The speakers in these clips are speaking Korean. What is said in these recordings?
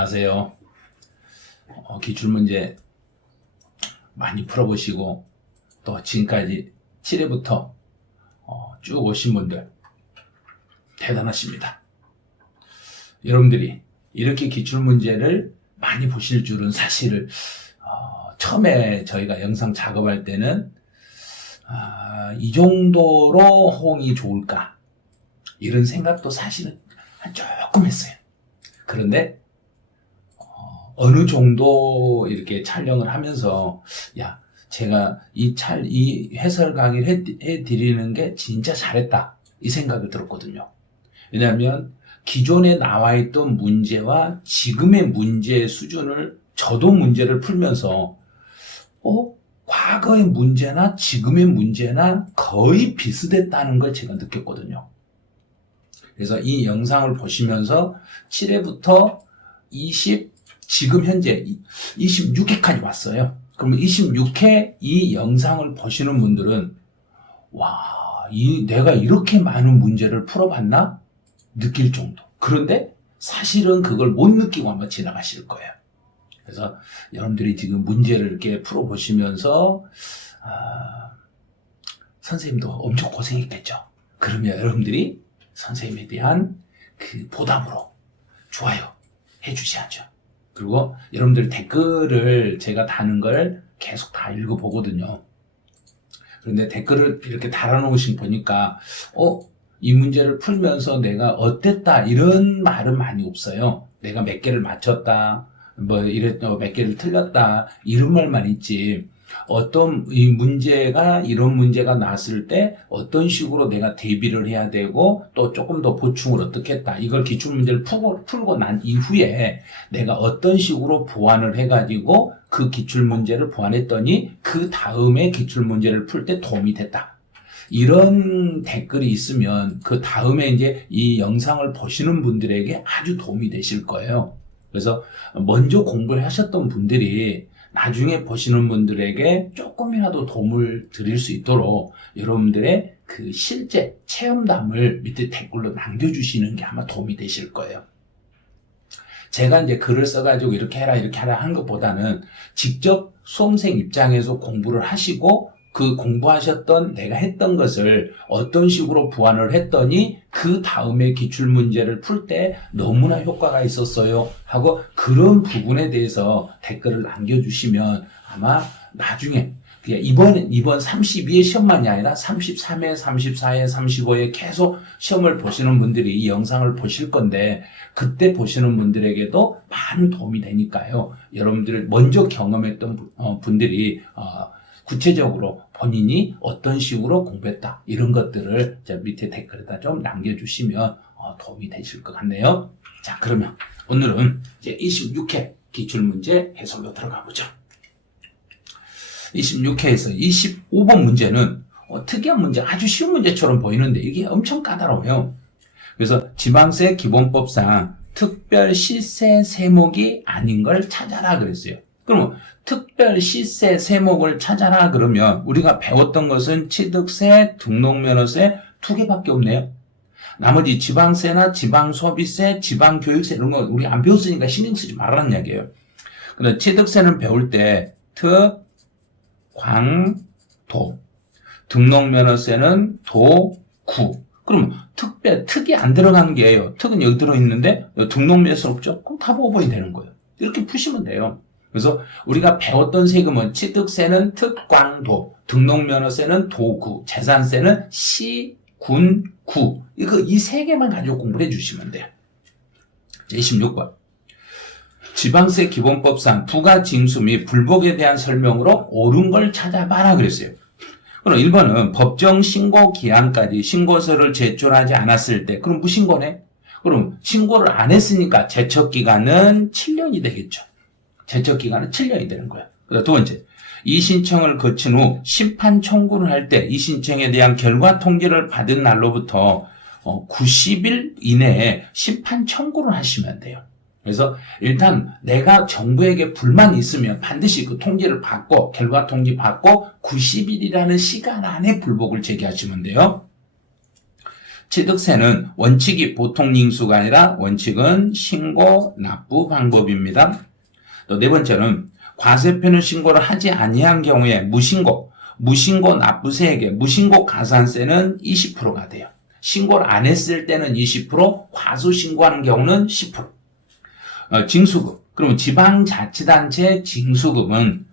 안녕하세요. 기출문제 많이 풀어보시고 또 지금까지 7회부터 쭉 오신 분들 대단하십니다. 여러분들이 이렇게 기출문제를 많이 보실 줄은 사실을 처음에 저희가 영상 작업할 때는 이 정도로 호응이 좋을까 이런 생각도 사실은 조금 했어요. 그런데 어느 정도 이렇게 촬영을 하면서 제가 이 해설 강의를 해드리는 게 진짜 잘했다 이 생각이 들었거든요. 왜냐하면 기존에 나와 있던 문제와 지금의 문제 수준을 저도 문제를 풀면서 과거의 문제나 지금의 문제나 거의 비슷했다는 걸 제가 느꼈거든요. 그래서 이 영상을 보시면서 7회부터 지금 현재 26회까지 왔어요. 그러면 26회 이 영상을 보시는 분들은 내가 이렇게 많은 문제를 풀어봤나? 느낄 정도. 그런데 사실은 그걸 못 느끼고 아마 지나가실 거예요. 그래서 여러분들이 지금 문제를 이렇게 풀어보시면서 선생님도 엄청 고생했겠죠. 그러면 여러분들이 선생님에 대한 그 보답으로 좋아요 해주셔야죠. 그리고 여러분들 댓글을 제가 다는 걸 계속 다 읽어보거든요. 그런데 댓글을 이렇게 달아놓으신 보니까 이 문제를 풀면서 내가 어땠다 이런 말은 많이 없어요. 내가 몇 개를 맞췄다 몇 개를 틀렸다 이런 말만 있지, 이런 문제가 나왔을 때 어떤 식으로 내가 대비를 해야 되고 또 조금 더 보충을 어떻게 했다, 이걸 기출문제를 풀고 난 이후에 내가 어떤 식으로 보완을 해가지고 그 기출문제를 보완했더니 그 다음에 기출문제를 풀 때 도움이 됐다, 이런 댓글이 있으면 그 다음에 이제 이 영상을 보시는 분들에게 아주 도움이 되실 거예요. 그래서 먼저 공부를 하셨던 분들이 나중에 보시는 분들에게 조금이라도 도움을 드릴 수 있도록 여러분들의 그 실제 체험담을 밑에 댓글로 남겨주시는 게 아마 도움이 되실 거예요. 제가 이제 글을 써가지고 이렇게 해라 하는 것보다는 직접 수험생 입장에서 공부를 하시고 그 공부하셨던 내가 했던 것을 어떤 식으로 보완을 했더니 그 다음에 기출문제를 풀 때 너무나 효과가 있었어요 하고 그런 부분에 대해서 댓글을 남겨주시면 아마 나중에 이번 32회 시험만이 아니라 33회, 34회, 35회 계속 시험을 보시는 분들이 이 영상을 보실 건데 그때 보시는 분들에게도 많은 도움이 되니까요. 여러분들 먼저 경험했던 분들이 구체적으로 본인이 어떤 식으로 공부했다 이런 것들을 밑에 댓글에다 좀 남겨주시면 도움이 되실 것 같네요. 자, 그러면 오늘은 이제 26회 기출문제 해설로 들어가 보죠. 26회에서 25번 문제는 특이한 문제, 아주 쉬운 문제처럼 보이는데 이게 엄청 까다로워요. 그래서 지방세 기본법상 특별 시세 세목이 아닌 걸 찾아라 그랬어요. 그러면 특별 시세 세목을 찾아라 그러면 우리가 배웠던 것은 취득세, 등록면허세 두 개밖에 없네요. 나머지 지방세나 지방소비세, 지방교육세 이런 거 우리 안 배웠으니까 신경 쓰지 말라는 이야기예요. 근데 취득세는 배울 때 특, 광, 도, 등록면허세는 도, 구. 그럼 특이 안 들어가는 게예요. 특은 여기 들어있는데 등록면허세 없죠? 그럼 다 보고이 되는 거예요. 이렇게 푸시면 돼요. 그래서 우리가 배웠던 세금은 취득세는 특, 광, 도, 등록면허세는 도, 구, 재산세는 시, 군, 구. 이 세 개만 가지고 공부를 해주시면 돼요. 26번. 지방세 기본법상 부가징수 및 불복에 대한 설명으로 옳은 걸 찾아봐라 그랬어요. 그럼 1번은 법정 신고 기한까지 신고서를 제출하지 않았을 때, 그럼 무신고네? 그럼 신고를 안 했으니까 제척기간은 7년이 되겠죠. 제척기간은 7년이 되는 거야. 그다음 두 번째, 이 신청을 거친 후 심판 청구를 할 때 이 신청에 대한 결과 통지를 받은 날로부터 90일 이내에 심판 청구를 하시면 돼요. 그래서 일단 내가 정부에게 불만이 있으면 반드시 그 통지를 받고 결과 통지 받고 90일이라는 시간 안에 불복을 제기하시면 돼요. 취득세는 원칙이 보통 징수가 아니라 원칙은 신고 납부 방법입니다. 또 네 번째는 과세표는 신고를 하지 아니한 경우에 무신고 납부세액에 무신고 가산세는 20%가 돼요. 신고를 안 했을 때는 20%, 과수 신고하는 경우는 10%. 징수금. 그럼 지방자치단체 징수금은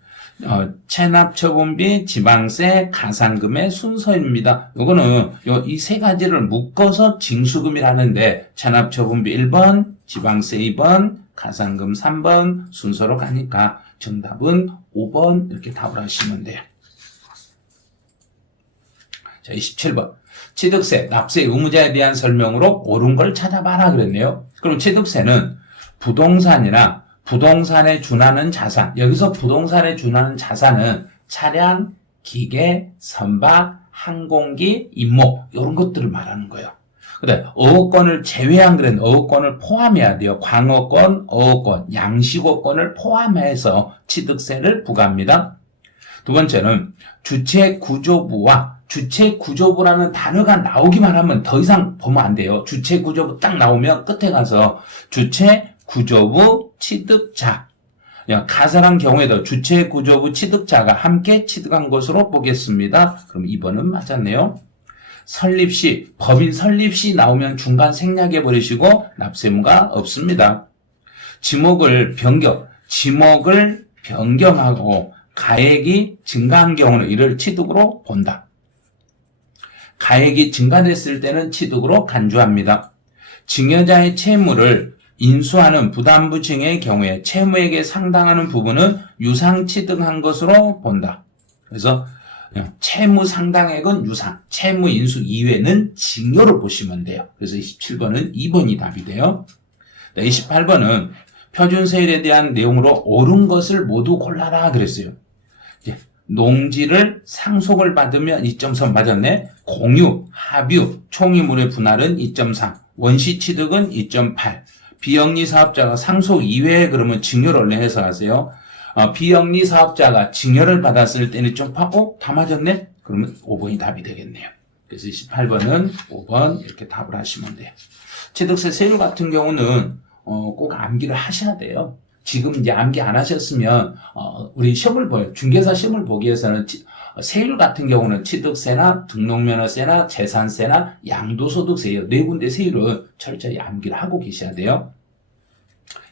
체납처분비, 지방세, 가산금의 순서입니다. 요거는 이 세 가지를 묶어서 징수금이라는데 체납처분비 1번, 지방세 2번, 가산금 3번 순서로 가니까 정답은 5번 이렇게 답을 하시면 돼요. 자, 27번. 취득세, 납세 의무자에 대한 설명으로 옳은 걸 찾아봐라 그랬네요. 그럼 취득세는 부동산이나 부동산에 준하는 자산, 여기서 부동산에 준하는 자산은 차량, 기계, 선박, 항공기, 임목 이런 것들을 말하는 거예요. 근데 어업권을 제외한 그런 어업권을 포함해야 돼요. 광어권, 어업권, 양식어권을 포함해서 취득세를 부과합니다. 두 번째는 주체구조부와 주체구조부라는 단어가 나오기만 하면 더 이상 보면 안 돼요. 주체구조부 딱 나오면 끝에 가서 주체구조부 취득자, 가설한 경우에도 주체구조부 취득자가 함께 취득한 것으로 보겠습니다. 그럼 2번은 맞았네요. 설립시, 법인 설립시 나오면 중간 생략해 버리시고 납세무가 없습니다. 지목을 변경하고 가액이 증가한 경우는 이를 취득으로 본다. 가액이 증가됐을 때는 취득으로 간주합니다. 증여자의 채무를 인수하는 부담부 증여의 경우에 채무액에 상당하는 부분은 유상 취득한 것으로 본다. 그래서 채무 상당액은 유상, 채무 인수 이외는 증여로 보시면 돼요. 그래서 27번은 2번이 답이 돼요. 28번은 표준세율에 대한 내용으로 옳은 것을 모두 골라라 그랬어요. 농지를 상속을 받으면 2.3 맞았네. 공유, 합유, 총이물의 분할은 2.3, 원시 취득은 2.8. 비영리 사업자가 상속 이외에 그러면 증여를 원래 해서 하세요. 비영리 사업자가 증여를 받았을 때는 좀 하고 다 맞았네? 그러면 5번이 답이 되겠네요. 그래서 28번은 5번 이렇게 답을 하시면 돼요. 취득세 세율 같은 경우는 꼭 암기를 하셔야 돼요. 지금 이제 암기 안 하셨으면 우리 시험을 보여 중개사 시험을 보기 위해서는 세율 같은 경우는 취득세나 등록면허세나 재산세나 양도소득세 네 군데 세율은 철저히 암기를 하고 계셔야 돼요.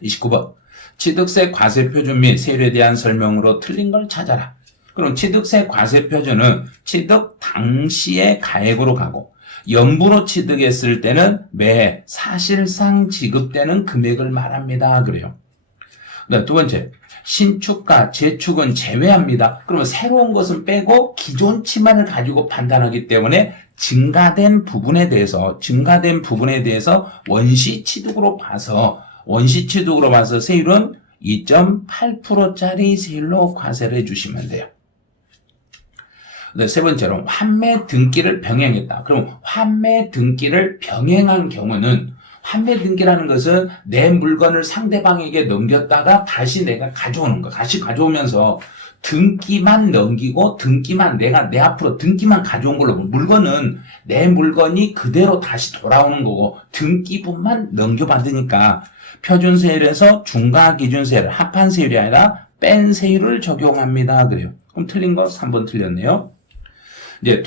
29번. 취득세 과세표준 및 세율에 대한 설명으로 틀린 걸 찾아라. 그럼 취득세 과세표준은 취득 당시의 가액으로 가고 연부로 취득했을 때는 매해 사실상 지급되는 금액을 말합니다. 그래요. 네, 두 번째. 신축과 재축은 제외합니다. 그러면 새로운 것은 빼고 기존 치마를 가지고 판단하기 때문에 증가된 부분에 대해서 원시 취득으로 봐서 세율은 2.8%짜리 세율로 과세를 해주시면 돼요. 네, 세 번째로 환매 등기를 병행했다. 그럼 환매 등기를 병행한 경우는 환매 등기라는 것은 내 물건을 상대방에게 넘겼다가 다시 내가 가져오는 거. 다시 가져오면서 등기만 넘기고 내가 내 앞으로 등기만 가져온 걸로 물건은 내 물건이 그대로 다시 돌아오는 거고 등기분만 넘겨받으니까 표준세율에서 중과기준세율 합한 세율이 아니라 뺀 세율을 적용합니다. 그래요. 그럼 틀린 거 3번 틀렸네요. 이제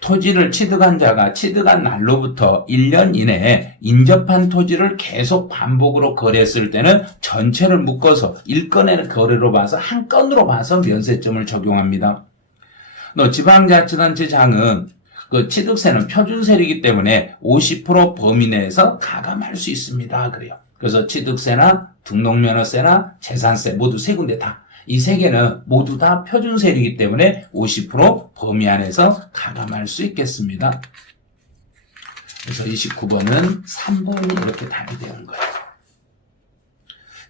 토지를 취득한 자가 취득한 날로부터 1년 이내에 인접한 토지를 계속 반복으로 거래했을 때는 전체를 묶어서 일건의 거래로 봐서 한 건으로 봐서 면세점을 적용합니다. 지방자치단체장은 그 취득세는 표준세율이기 때문에 50% 범위 내에서 가감할 수 있습니다. 그래요. 그래서 취득세나 등록면허세나 재산세 모두 세 군데 다 이 세 개는 모두 다 표준세율이기 때문에 50% 범위 안에서 가감할 수 있겠습니다. 그래서 29번은 3번이 이렇게 답이 되는 거예요.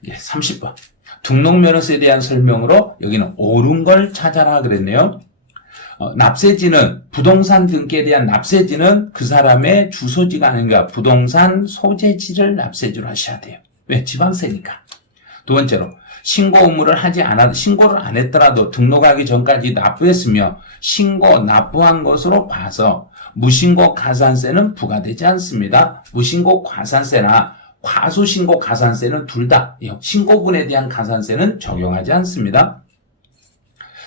30번. 등록면허세에 대한 설명으로 여기는 옳은 걸 찾아라 그랬네요. 납세지는 부동산 등기에 대한 납세지는 그 사람의 주소지가 아닌가 부동산 소재지를 납세지로 하셔야 돼요. 왜? 지방세니까. 두 번째로 신고 의무를 신고를 안 했더라도 등록하기 전까지 납부했으며 신고 납부한 것으로 봐서 무신고 가산세는 부과되지 않습니다. 무신고 가산세나 과소신고 가산세는 둘 다 신고분에 대한 가산세는 적용하지 않습니다.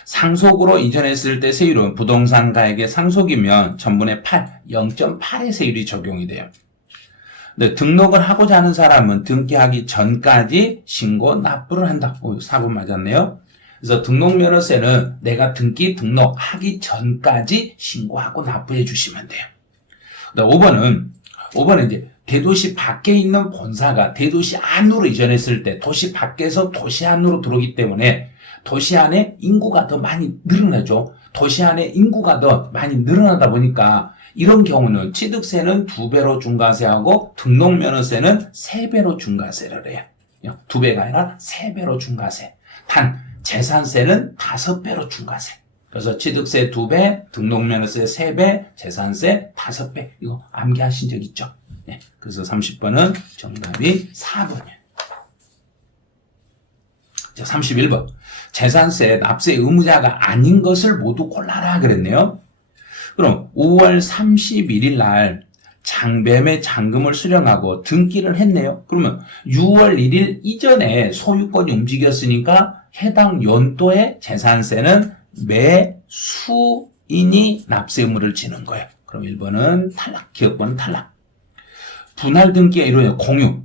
상속으로 이전했을 때 세율은 부동산 가액의 상속이면 전분의 8, 0.8의 세율이 적용이 돼요. 네, 등록을 하고자 하는 사람은 등기하기 전까지 신고 납부를 한다. 사고 맞았네요. 그래서 등록면허세는 내가 등록하기 전까지 신고하고 납부해 주시면 돼요. 5번은 이제 대도시 밖에 있는 본사가 대도시 안으로 이전했을 때 도시 밖에서 도시 안으로 들어오기 때문에 도시 안에 인구가 더 많이 늘어나죠. 도시 안에 인구가 더 많이 늘어나다 보니까 이런 경우는 취득세는 2배로 중과세하고 등록면허세는 3배로 중과세를 해요. 2배가 아니라 3배로 중과세. 단 재산세는 5배로 중과세. 그래서 취득세 2배, 등록면허세 3배, 재산세 5배. 이거 암기하신 적 있죠? 네. 그래서 30번은 정답이 4번이에요. 자, 31번. 재산세 납세 의무자가 아닌 것을 모두 골라라 그랬네요. 그럼 5월 31일 날 장매매 잔금을 수령하고 등기를 했네요. 그러면 6월 1일 이전에 소유권이 움직였으니까 해당 연도의 재산세는 매수인이 납세 의무를 지는 거예요. 그럼 1번은 탈락, 기업번은 탈락. 분할 등기가 이루어진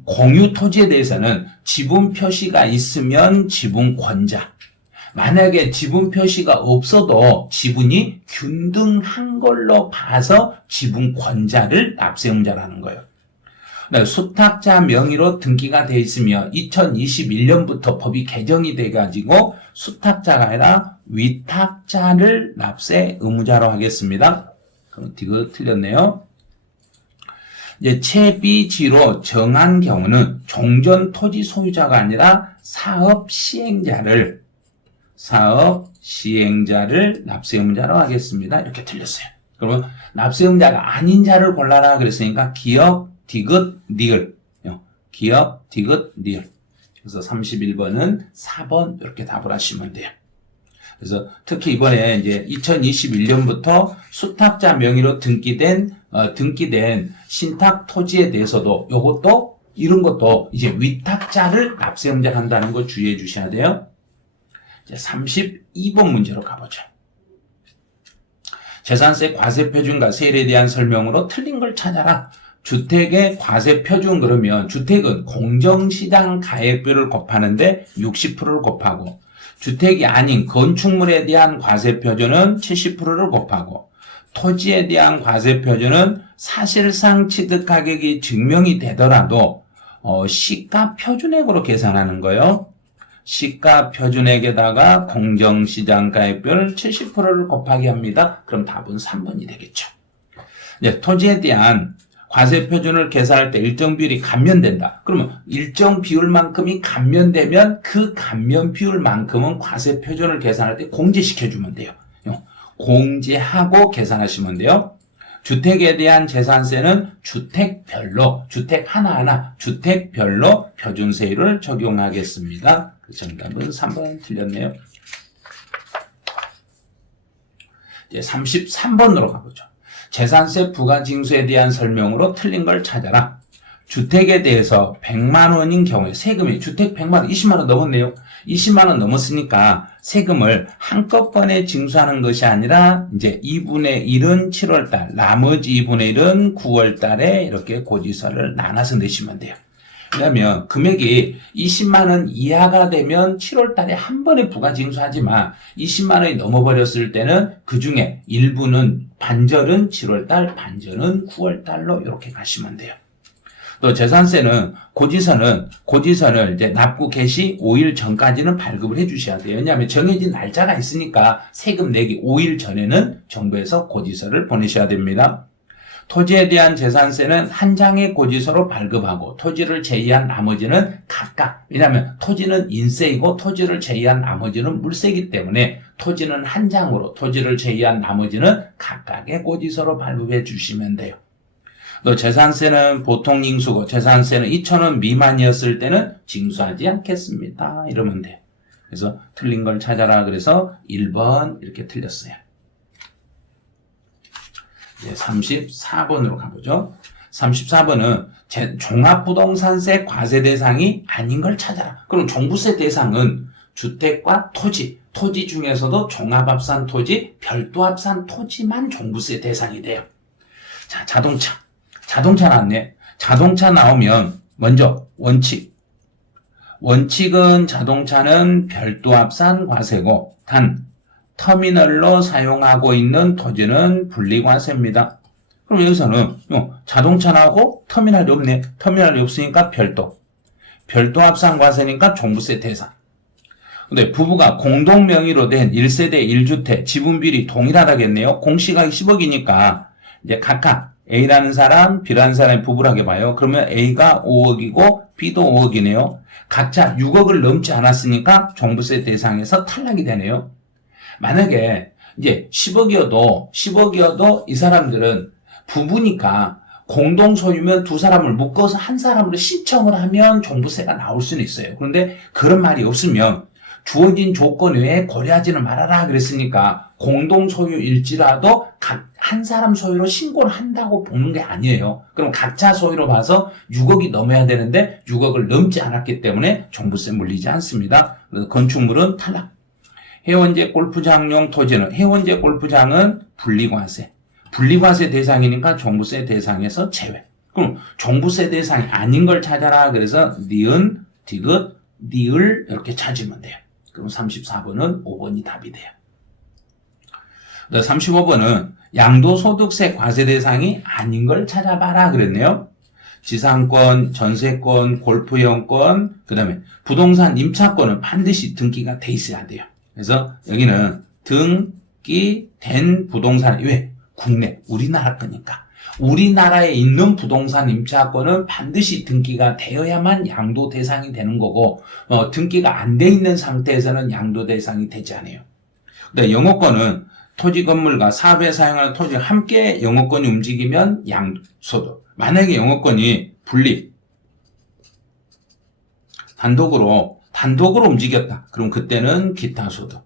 공유 토지에 대해서는 지분 표시가 있으면 지분권자. 만약에 지분 표시가 없어도 지분이 균등한 걸로 봐서 지분권자를 납세 의무자라는 거예요. 수탁자 명의로 등기가 돼 있으며 2021년부터 법이 개정이 돼가지고 수탁자가 아니라 위탁자를 납세 의무자로 하겠습니다. 그럼 이거 틀렸네요. 이제 채비지로 정한 경우는 종전 토지 소유자가 아니라 사업 시행자를 납세 의무자로 하겠습니다. 이렇게 틀렸어요. 그러면 납세 의무자가 아닌 자를 골라라 그랬으니까 기업, 디귿, 니을. 기업, 디귿, 니을. 그래서 31번은 4번 이렇게 답을 하시면 돼요. 그래서 특히 이번에 이제 2021년부터 수탁자 명의로 등기된 신탁 토지에 대해서도 요것도 이런 것도 이제 위탁자를 납세 의무자로 한다는 거 주의해 주셔야 돼요. 이제 32번 문제로 가보죠. 재산세 과세표준과 세율에 대한 설명으로 틀린 걸 찾아라. 주택의 과세표준 그러면 주택은 공정시장 가액비를 곱하는데 60%를 곱하고 주택이 아닌 건축물에 대한 과세표준은 70%를 곱하고 토지에 대한 과세표준은 사실상 취득가격이 증명이 되더라도 시가표준액으로 계산하는 거예요. 시가표준액에다가 공정시장가액별 70%를 곱하기 합니다. 그럼 답은 3번이 되겠죠. 네, 토지에 대한 과세표준을 계산할 때 일정 비율이 감면된다. 그러면 일정 비율만큼이 감면되면 그 감면 비율만큼은 과세표준을 계산할 때 공제시켜주면 돼요. 공제하고 계산하시면 돼요. 주택에 대한 재산세는 주택별로, 주택 하나하나, 주택별로 표준세율을 적용하겠습니다. 그 정답은 3번 틀렸네요. 이제 33번으로 가보죠. 재산세 부과징수에 대한 설명으로 틀린 걸 찾아라. 주택에 대해서 100만 원인 경우에 세금이 주택 100만 원, 20만 원 넘었네요. 20만 원 넘었으니까 세금을 한꺼번에 징수하는 것이 아니라 이제 2분의 1은 7월 달, 나머지 2분의 1은 9월 달에 이렇게 고지서를 나눠서 내시면 돼요. 왜냐하면 금액이 20만 원 이하가 되면 7월 달에 한 번에 부가징수하지만 20만 원이 넘어버렸을 때는 그 중에 일부는 반절은 7월 달, 반절은 9월 달로 이렇게 가시면 돼요. 또 재산세는 고지서를 이제 납부 개시 5일 전까지는 발급을 해 주셔야 돼요. 왜냐하면 정해진 날짜가 있으니까 세금 내기 5일 전에는 정부에서 고지서를 보내셔야 됩니다. 토지에 대한 재산세는 한 장의 고지서로 발급하고 토지를 제외한 나머지는 각각, 왜냐하면 토지는 인세이고 토지를 제외한 나머지는 물세이기 때문에 토지는 한 장으로 토지를 제외한 나머지는 각각의 고지서로 발급해 주시면 돼요. 너 재산세는 보통 징수고 재산세는 2,000원 미만이었을 때는 징수하지 않겠습니다. 이러면 돼. 그래서 틀린 걸 찾아라. 그래서 1번 이렇게 틀렸어요. 이제 34번으로 가보죠. 34번은 종합부동산세 과세 대상이 아닌 걸 찾아라. 그럼 종부세 대상은 주택과 토지, 토지 중에서도 종합합산 토지, 별도합산 토지만 종부세 대상이 돼요. 자, 자동차 나왔네. 자동차 나오면 먼저 원칙. 원칙은 자동차는 별도합산 과세고 단 터미널로 사용하고 있는 토지는 분리과세입니다. 그럼 여기서는 자동차 나오고 터미널이 없네. 터미널이 없으니까 별도합산 과세니까 종부세 대상. 근데 부부가 공동 명의로 된 1세대 1주택 지분비율이 동일하다겠네요. 공시가액 10억이니까 이제 각각 A라는 사람, B라는 사람이 부부라게 봐요. 그러면 A가 5억이고 B도 5억이네요. 각자 6억을 넘지 않았으니까 종부세 대상에서 탈락이 되네요. 만약에 이제 10억이어도 이 사람들은 부부니까 공동 소유면 두 사람을 묶어서 한 사람으로 신청을 하면 종부세가 나올 수는 있어요. 그런데 그런 말이 없으면 주어진 조건 외에 고려하지는 말아라 그랬으니까 공동 소유일지라도 각 한 사람 소유로 신고를 한다고 보는 게 아니에요. 그럼 각자 소유로 봐서 6억이 넘어야 되는데 6억을 넘지 않았기 때문에 종부세 물리지 않습니다. 그래서 건축물은 탈락. 해원제 골프장용 토지는 해원제 골프장은 분리과세. 분리과세 대상이니까 종부세 대상에서 제외. 그럼 종부세 대상이 아닌 걸 찾아라. 그래서 니은, 디귿, 니을 이렇게 찾으면 돼요. 그럼 34번은 5번이 답이 돼요. 35번은 양도소득세 과세 대상이 아닌 걸 찾아봐라 그랬네요. 지상권, 전세권, 골프이용권, 그 다음에 부동산 임차권은 반드시 등기가 돼 있어야 돼요. 그래서 여기는 등기된 부동산, 왜? 국내, 우리나라 거니까. 우리나라에 있는 부동산 임차권은 반드시 등기가 되어야만 양도 대상이 되는 거고, 등기가 안 돼 있는 상태에서는 양도 대상이 되지 않아요. 근데 영어권은 토지 건물과 사업에 사용하는 토지가 함께 영어권이 움직이면 양도소득. 만약에 영어권이 단독으로 움직였다. 그럼 그때는 기타소득.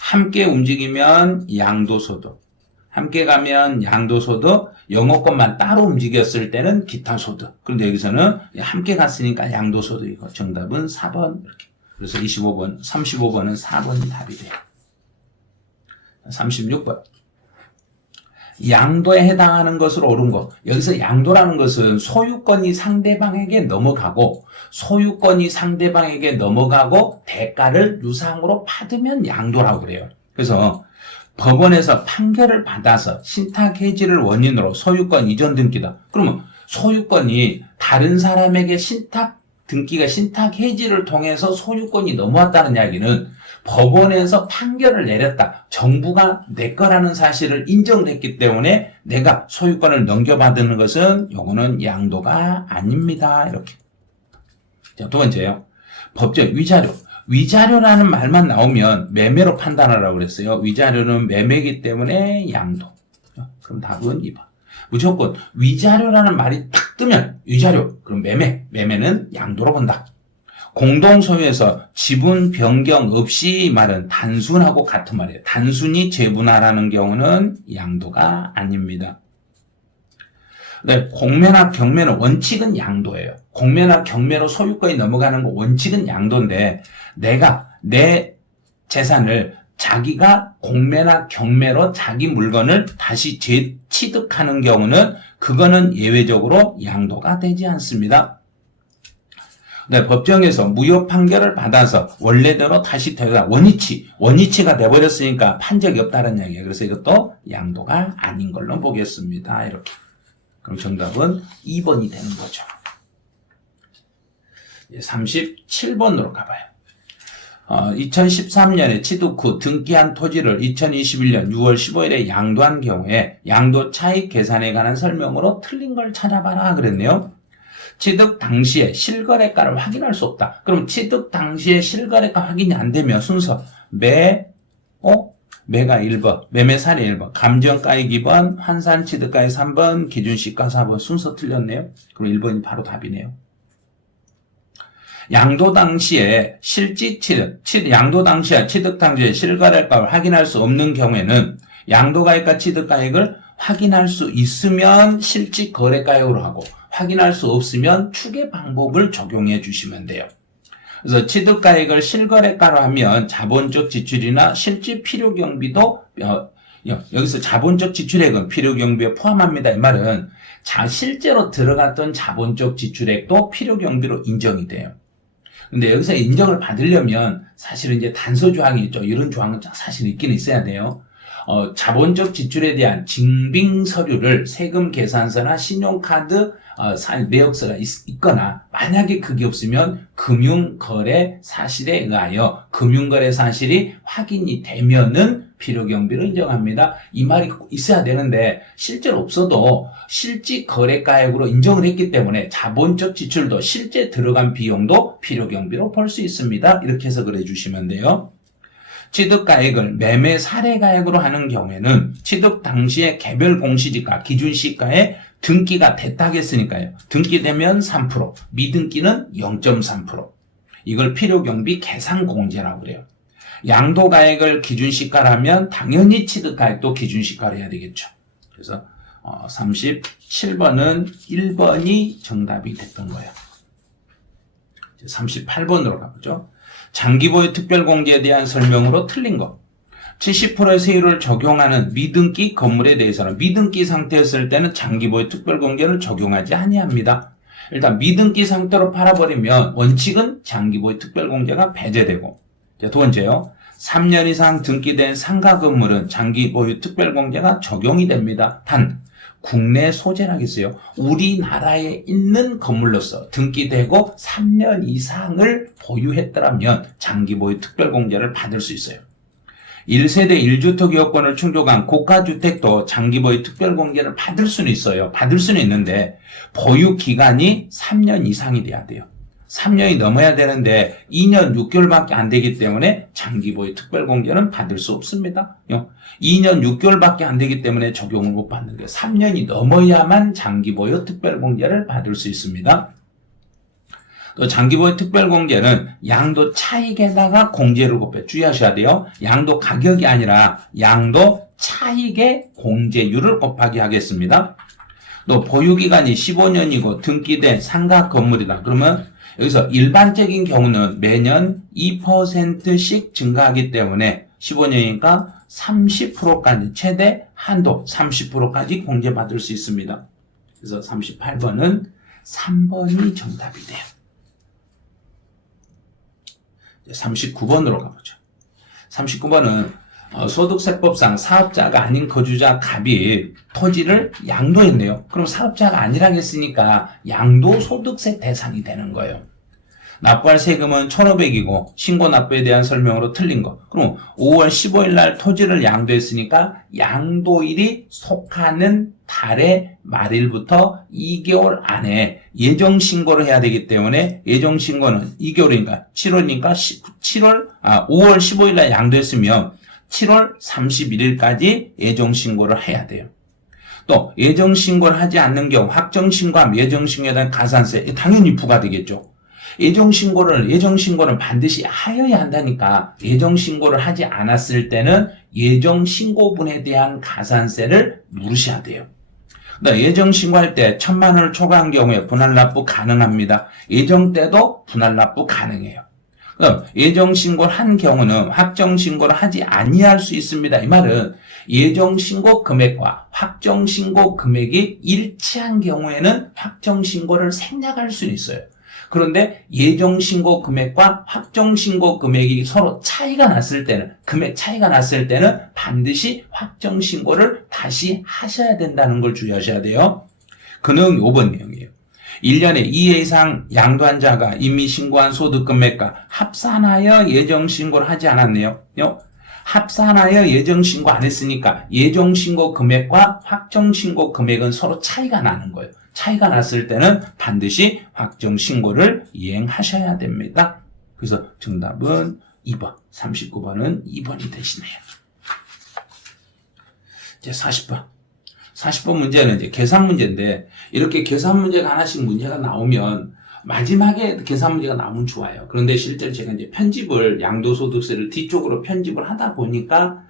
함께 움직이면 양도소득. 함께 가면 양도소득, 영어권만 따로 움직였을 때는 기타소득. 그런데 여기서는 함께 갔으니까 양도소득이고 정답은 4번 이렇게. 그래서 35번은 4번이 답이 돼요. 36번. 양도에 해당하는 것으로 옳은 것. 여기서 양도라는 것은 소유권이 상대방에게 넘어가고 대가를 유상으로 받으면 양도라고 그래요. 그래서 법원에서 판결을 받아서 신탁해지를 원인으로 소유권 이전 등기다. 그러면 소유권이 다른 사람에게 신탁 해지를 통해서 소유권이 넘어왔다는 이야기는 법원에서 판결을 내렸다. 정부가 내 거라는 사실을 인정했기 때문에 내가 소유권을 넘겨받는 것은 요거는 양도가 아닙니다. 이렇게. 자, 두 번째요. 법정 위자료. 위자료라는 말만 나오면 매매로 판단하라고 그랬어요. 위자료는 매매이기 때문에 양도. 그럼 답은 2번. 무조건 위자료라는 말이 딱 뜨면 위자료, 그럼 매매는 양도로 본다. 공동소유에서 지분 변경 없이 이 말은 단순하고 같은 말이에요. 단순히 재분할하는 경우는 양도가 아닙니다. 네, 공매나 경매는 원칙은 양도예요. 공매나 경매로 소유권이 넘어가는 거 원칙은 양도인데 내가 내 재산을 자기가 공매나 경매로 자기 물건을 다시 재취득하는 경우는 그거는 예외적으로 양도가 되지 않습니다. 네, 법정에서 무효 판결을 받아서 원래대로 다시 되다 원위치가 돼버렸으니까 판적이 없다는 이야기예요. 그래서 이것도 양도가 아닌 걸로 보겠습니다. 이렇게. 그럼 정답은 2번이 되는 거죠. 37번으로 가봐요. 2013년에 취득 후 등기한 토지를 2021년 6월 15일에 양도한 경우에 양도 차익 계산에 관한 설명으로 틀린 걸 찾아봐라 그랬네요. 취득 당시에 실거래가를 확인할 수 매가 1번, 매매 사례 1번, 감정가액 2번, 환산 취득가액 3번, 기준시가 4번. 순서 틀렸네요. 그럼 1번이 바로 답이네요. 양도 당시에 양도 당시에 취득 당시에 실거래가를 확인할 수 없는 경우에는 양도가액과 취득가액을 확인할 수 있으면 실질 거래가액으로 하고 확인할 수 없으면 추계 방법을 적용해 주시면 돼요. 그래서 취득가액을 실거래가로 하면 자본적 지출이나 실질 필요경비도 여기서 자본적 지출액은 필요경비에 포함합니다. 이 말은 실제로 들어갔던 자본적 지출액도 필요경비로 인정이 돼요. 근데 여기서 인정을 받으려면 사실은 이제 단서 조항이 있죠. 이런 조항은 사실 있긴 있어야 돼요. 자본적 지출에 대한 증빙 서류를 세금 계산서나 신용카드 내역서가 있거나 만약에 그게 없으면 금융거래 사실에 의하여 금융거래 사실이 확인이 되면은 필요경비를 인정합니다. 이 말이 있어야 되는데 실제로 없어도 실질 거래가액으로 인정을 했기 때문에 자본적 지출도 실제 들어간 비용도 필요경비로 볼 수 있습니다. 이렇게 해서 그래 주시면 돼요. 취득가액을 매매 사례가액으로 하는 경우에는 취득 당시에 개별 공시지가, 기준시가에 등기가 됐다 하겠으니까요. 등기되면 3%, 미등기는 0.3%. 이걸 필요경비 계산공제라고 그래요. 양도가액을 기준시가라면 당연히 취득가액도 기준시가로 해야 되겠죠. 그래서 37번은 1번이 정답이 됐던 거예요. 38번으로 가보죠. 장기보유 특별공제에 대한 설명으로 틀린 거. 70%의 세율을 적용하는 미등기 건물에 대해서는 미등기 상태였을 때는 장기보유 특별공제를 적용하지 아니합니다. 일단 미등기 상태로 팔아버리면 원칙은 장기보유 특별공제가 배제되고, 두 번째요. 3년 이상 등기된 상가 건물은 장기보유 특별공제가 적용이 됩니다. 단 국내 소재라겠어요. 우리나라에 있는 건물로서 등기되고 3년 이상을 보유했더라면 장기보유 특별공제를 받을 수 있어요. 1세대 1주택 여건을 충족한 고가주택도 장기보유 특별공제를 받을 수는 있어요. 받을 수는 있는데 보유 기간이 3년 이상이 돼야 돼요. 3년이 넘어야 되는데 2년 6개월밖에 안 되기 때문에 장기보유 특별공제는 받을 수 없습니다. 2년 6개월밖에 안 되기 때문에 적용을 못 받는 거예요. 3년이 넘어야만 장기보유 특별공제를 받을 수 있습니다. 또 장기보유 특별공제는 양도 차익에다가 공제를 곱해 주의하셔야 돼요. 양도 가격이 아니라 양도 차익의 공제율을 곱하기 하겠습니다. 또 보유기간이 15년이고 등기된 상가 건물이다. 그러면 여기서 일반적인 경우는 매년 2%씩 증가하기 때문에 15년이니까 30%까지 최대 한도 30%까지 공제받을 수 있습니다. 그래서 38번은 3번이 정답이 돼요. 39번으로 가보죠. 39번은 소득세법상 사업자가 아닌 거주자 갑이 토지를 양도했네요. 그럼 사업자가 아니라고 했으니까 양도소득세 대상이 되는 거예요. 납부할 세금은 1,500이고 신고 납부에 대한 설명으로 틀린 거. 그럼 5월 15일 날 토지를 양도했으니까 양도일이 속하는 달의 말일부터 2개월 안에 예정신고를 해야 되기 때문에 예정신고는 2개월이니까 7월이니까 5월 15일 날 양도했으면 7월 31일까지 예정신고를 해야 돼요. 또 예정신고를 하지 않는 경우 확정신고하면 예정신고에 대한 가산세 당연히 부과되겠죠. 예정신고는 반드시 하여야 한다니까 예정신고를 하지 않았을 때는 예정신고분에 대한 가산세를 물으셔야 돼요. 예정신고할 때 1,000만 원을 초과한 경우에 분할납부 가능합니다. 예정 때도 분할납부 가능해요. 그럼 예정신고를 한 경우는 확정신고를 하지 아니할 수 있습니다. 이 말은 예정신고 금액과 확정신고 금액이 일치한 경우에는 확정신고를 생략할 수 있어요. 그런데 예정신고 금액과 확정신고 금액이 서로 차이가 났을 때는, 금액 차이가 났을 때는 반드시 확정신고를 다시 하셔야 된다는 걸 주의하셔야 돼요. 그 내용이 5번 내용이에요. 1년에 2회 이상 양도한 자가 이미 신고한 소득 금액과 합산하여 예정신고를 하지 않았네요. 합산하여 예정신고 안 했으니까 예정신고 금액과 확정신고 금액은 서로 차이가 나는 거예요. 차이가 났을 때는 반드시 확정신고를 이행하셔야 됩니다. 그래서 정답은 2번, 39번은 2번이 되시네요. 이제 40번. 40번 문제는 이제 계산 문제인데, 이렇게 계산 문제가 하나씩 문제가 나오면, 마지막에 계산 문제가 나오면 좋아요. 그런데 실제로 제가 이제 편집을, 양도소득세를 뒤쪽으로 편집을 하다 보니까,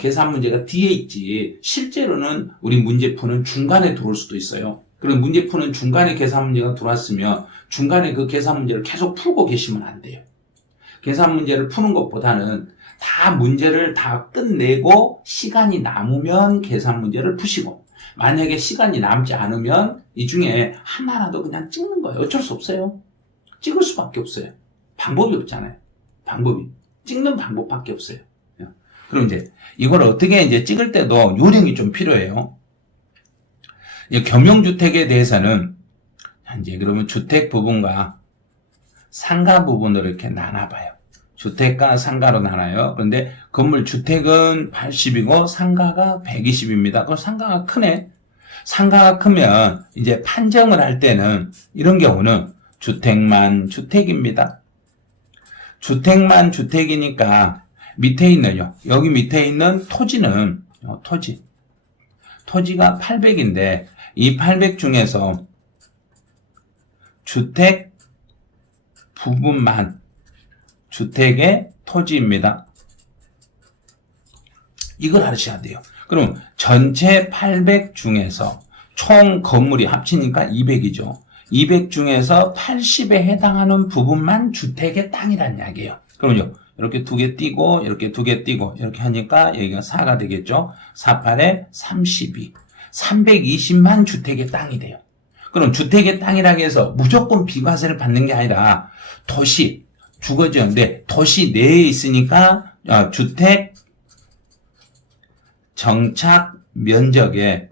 계산 문제가 뒤에 있지, 실제로는 우리 문제 푸는 중간에 들어올 수도 있어요. 그럼 문제 푸는 중간에 계산 문제가 들어왔으면, 중간에 그 계산 문제를 계속 풀고 계시면 안 돼요. 계산 문제를 푸는 것보다는 다 문제를 다 끝내고 시간이 남으면 계산 문제를 푸시고, 만약에 시간이 남지 않으면 이 중에 하나라도 그냥 찍는 거예요. 어쩔 수 없어요. 찍을 수밖에 없어요. 방법이 없잖아요. 방법이. 찍는 방법밖에 없어요. 그럼 이제 이걸 어떻게 이제 찍을 때도 요령이 좀 필요해요. 겸용주택에 대해서는 이제 그러면 주택 부분과 상가 부분으로 이렇게 나눠봐요. 주택과 상가로 나눠요. 그런데 건물 주택은 80이고 상가가 120입니다. 그럼 상가가 크네. 상가가 크면 이제 판정을 할 때는 이런 경우는 주택만 주택입니다. 주택만 주택이니까 밑에 있는요. 여기 밑에 있는 토지는 토지가 800인데 이 800 중에서 주택 부분만 주택의 토지입니다. 이걸 알으셔야 돼요. 그럼 전체 800 중에서 총 건물이 합치니까 200이죠. 200 중에서 80에 해당하는 부분만 주택의 땅이란 이야기예요. 그럼요. 이렇게 두 개 띄고 이렇게 두 개 띄고 이렇게 하니까 여기가 4가 되겠죠. 4, 8에 32. 320만 주택의 땅이 돼요. 그럼 주택의 땅이라고 해서 무조건 비과세를 받는 게 아니라 도시, 주거지인데 도시 내에 있으니까 주택 정착 면적의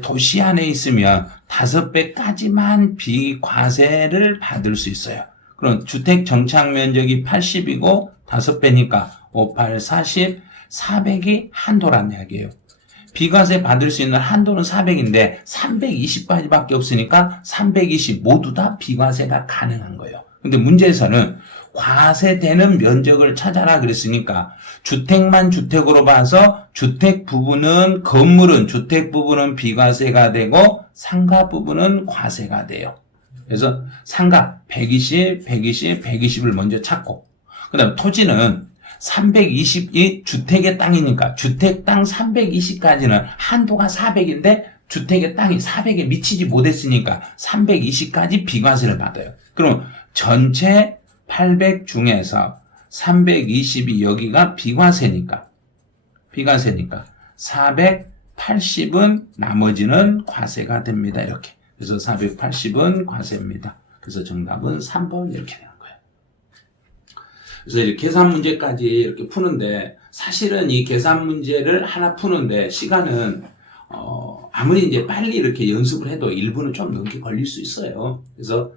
도시 안에 있으면 5배까지만 비과세를 받을 수 있어요. 그럼 주택 정착 면적이 80이고 5배니까 5, 8, 40, 400이 한도란 이야기예요. 비과세 받을 수 있는 한도는 400인데 320까지밖에 없으니까 320 모두 다 비과세가 가능한 거예요. 근데 문제에서는 과세되는 면적을 찾아라 그랬으니까 주택만 주택으로 봐서 주택 부분은 주택 부분은 비과세가 되고 상가 부분은 과세가 돼요. 그래서 상가 120, 120, 120을 먼저 찾고 그 다음 토지는 320이 주택의 땅이니까 주택 땅 320까지는 한도가 400인데 주택의 땅이 400에 미치지 못했으니까 320까지 비과세를 받아요. 그럼 전체 800 중에서 320이 여기가 비과세니까 480은 나머지는 과세가 됩니다. 이렇게. 그래서 480은 과세입니다. 그래서 정답은 3번 이렇게 되는 거예요. 그래서 이렇게 계산 문제까지 이렇게 푸는데 사실은 이 계산 문제를 하나 푸는데 시간은 아무리 이제 빨리 이렇게 연습을 해도 1분은 좀 넘게 걸릴 수 있어요. 그래서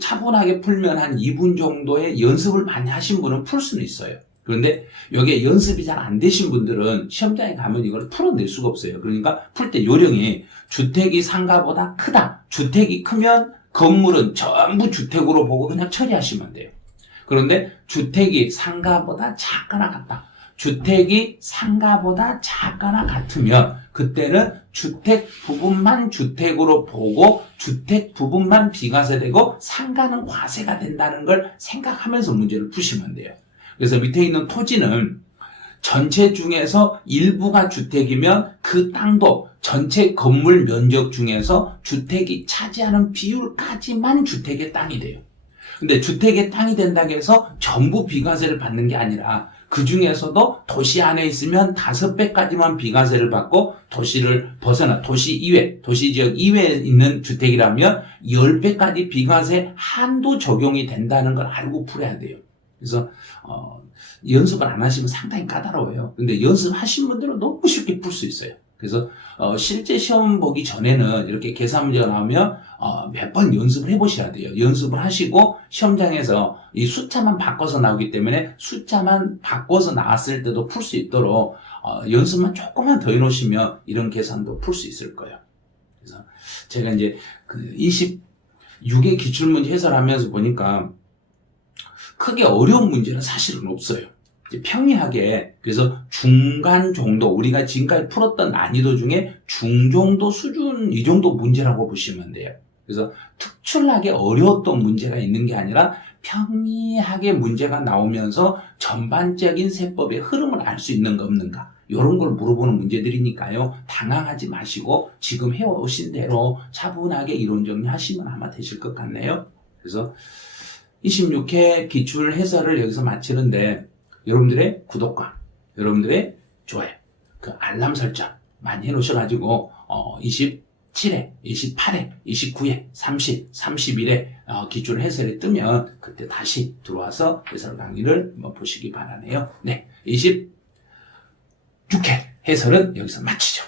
차분하게 풀면 한 2분 정도의 연습을 많이 하신 분은 풀 수는 있어요. 그런데 여기에 연습이 잘 안 되신 분들은 시험장에 가면 이걸 풀어낼 수가 없어요. 그러니까 풀 때 요령이 주택이 상가보다 크다. 주택이 크면 건물은 전부 주택으로 보고 그냥 처리하시면 돼요. 그런데 주택이 상가보다 작거나 같다. 주택이 상가보다 작거나 같으면 그때는 주택 부분만 주택으로 보고 주택 부분만 비과세되고 상가는 과세가 된다는 걸 생각하면서 문제를 푸시면 돼요. 그래서 밑에 있는 토지는 전체 중에서 일부가 주택이면 그 땅도 전체 건물 면적 중에서 주택이 차지하는 비율까지만 주택의 땅이 돼요. 근데 주택의 땅이 된다고 해서 전부 비과세를 받는 게 아니라 그 중에서도 도시 안에 있으면 5배까지만 비과세를 받고 도시를 벗어나 도시 지역 이외에 있는 주택이라면 10배까지 비과세 한도 적용이 된다는 걸 알고 풀어야 돼요. 그래서 연습을 안 하시면 상당히 까다로워요. 근데 연습하신 분들은 너무 쉽게 풀 수 있어요. 그래서 실제 시험 보기 전에는 이렇게 계산 문제가 나오면 몇 번 연습을 해보셔야 돼요. 연습을 하시고 시험장에서 이 숫자만 바꿔서 나오기 때문에 숫자만 바꿔서 나왔을 때도 풀 수 있도록 연습만 조금만 더 해놓으시면 이런 계산도 풀 수 있을 거예요. 그래서 제가 이제 26의 기출문제 해설하면서 보니까 크게 어려운 문제는 사실은 없어요. 이제 평이하게, 그래서 중간 정도, 우리가 지금까지 풀었던 난이도 중에 중정도 수준, 이 정도 문제라고 보시면 돼요. 그래서 특출나게 어려웠던 문제가 있는 게 아니라 평이하게 문제가 나오면서 전반적인 세법의 흐름을 알 수 있는가 없는가, 이런 걸 물어보는 문제들이니까요. 당황하지 마시고 지금 해오신 대로 차분하게 이론 정리하시면 아마 되실 것 같네요. 그래서 26회 기출 해설을 여기서 마치는데, 여러분들의 구독과 여러분들의 좋아요, 그 알람 설정 많이 해놓으셔가지고 27회, 28회, 29회, 30, 31회 기출 해설이 뜨면 그때 다시 들어와서 해설 강의를 보시기 바라네요. 네, 26회 해설은 여기서 마치죠.